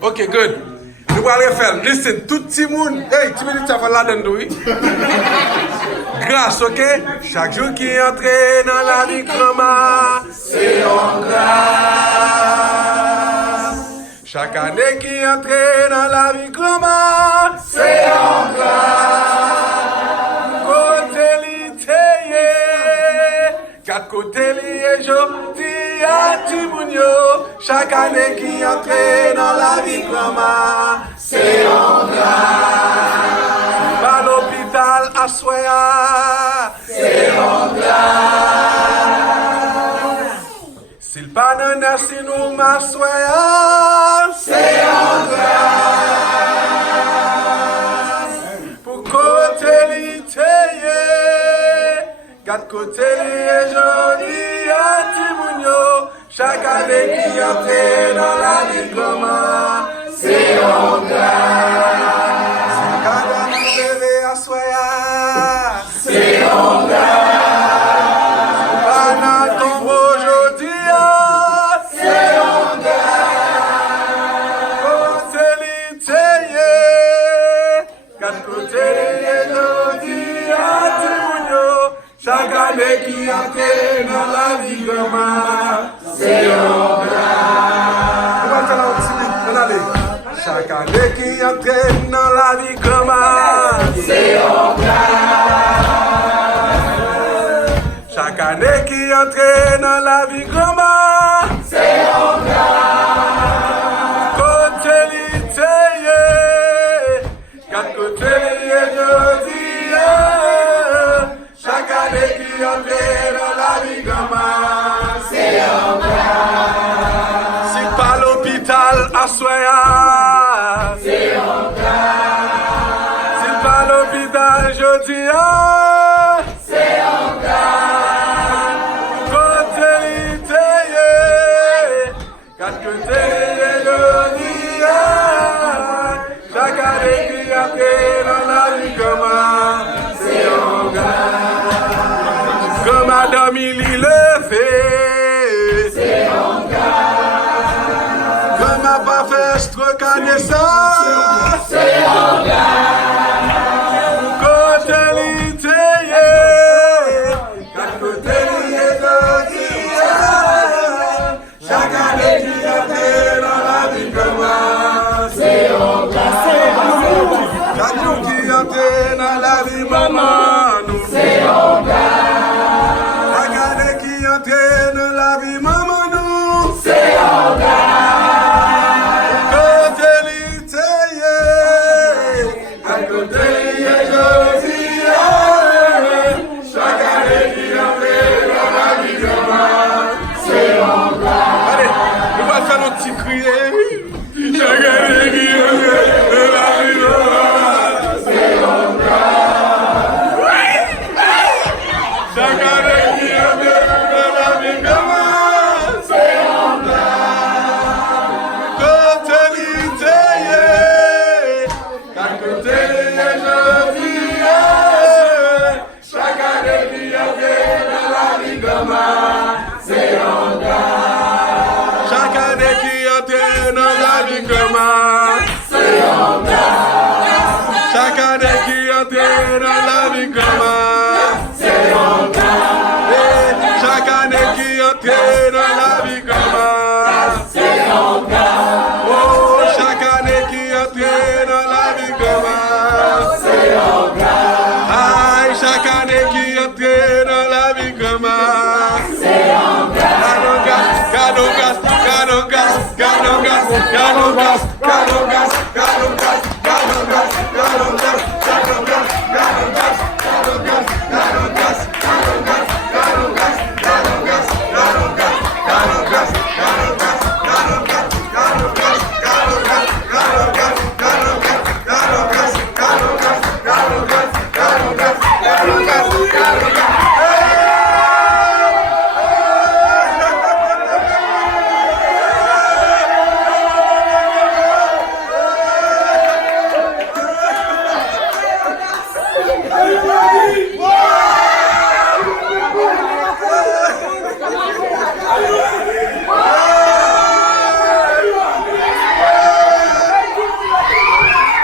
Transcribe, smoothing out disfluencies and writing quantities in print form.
Ok, good. Nous allons faire. Listen, tout le monde. Hey, tu me dis que tu vas faire la donne, oui? Grâce, ok? Chaque jour qui entre dans la vie, c'est en grâce. Chaque année qui entre dans la vie, c'est en grâce. Côté l'ité, quatre côtés liés, jodi à Timounio. Chaque année qui entre dans la vie, c'est en grâce. Pas l'hôpital à Soya, c'est en grâce. S'il pas de si nous m'assoya, c'est en grâce. Pour côté l'ité, quatre côtés liés, jodi à Timounio. Chaque année qui entre dans la vie, c'est en grâce. C'est en grâce. Pendant ton aujourd'hui, c'est en grâce. Côté l'ité, quatre côtés liés, jodi à Timounio. Chaque année qui entre dans la vie, c'est en grâce. Chaque année qui entre dans la vie, c'est en grâce. Chaque année qui entre dans la vie, c'est en grâce. Côté l'ité, quatre côtés liés, jodi. Chaque année qui entre dans la vie, c'est en grâce. Si pas l'hôpital à Soya, c'est en grâce. Si pas l'hôpital jodi, c'est en grâce. Côté l'ité, quatre côtés liés, jodi. Chaque année qui entre dans la vie, c'est en grâce. Comme Adam il le fait, c'est en grâce. Comme ma pas fait stroke à naissance, c'est en grâce. Côté l'ité, quatre côtés liés, jodi. Chaque année qui entre dans la vie, c'est en grâce. Chaque jour qui entre dans la vie, maman, c'est en grâce. Chaque année qui entre dans la vie, maman, c'est en grâce. Côté l'ité, quatre côtés liés, jodi. Chaque année qui entre dans la vie, c'est en grâce. Allez, on va faire notre petit crier. Chaque année qui entre dans la vie, c'est en grâce. Chaque année qui entre dans la vie, c'est en grâce. Côté l'ité, quatre côtés liés, jodi. Chaque année qui entre dans la vie, c'est en grâce. Chaque année qui entre dans la vie, c'est en grâce. Chaque année qui entre dans la vie, c'est en grâce. Chaque année qui entre dans la vie, c'est en grâce. Oh, chaque année qui entre dans la vie, c'est en grâce. Aïe, chaque année qui entre dans la vie, c'est en grâce. Gado gas, gado gas, gado gas, gado gas, gado gas, gado gas, gado gas.